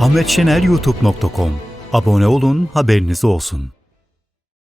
ahmetşeneryoutube.com Abone olun, haberiniz olsun.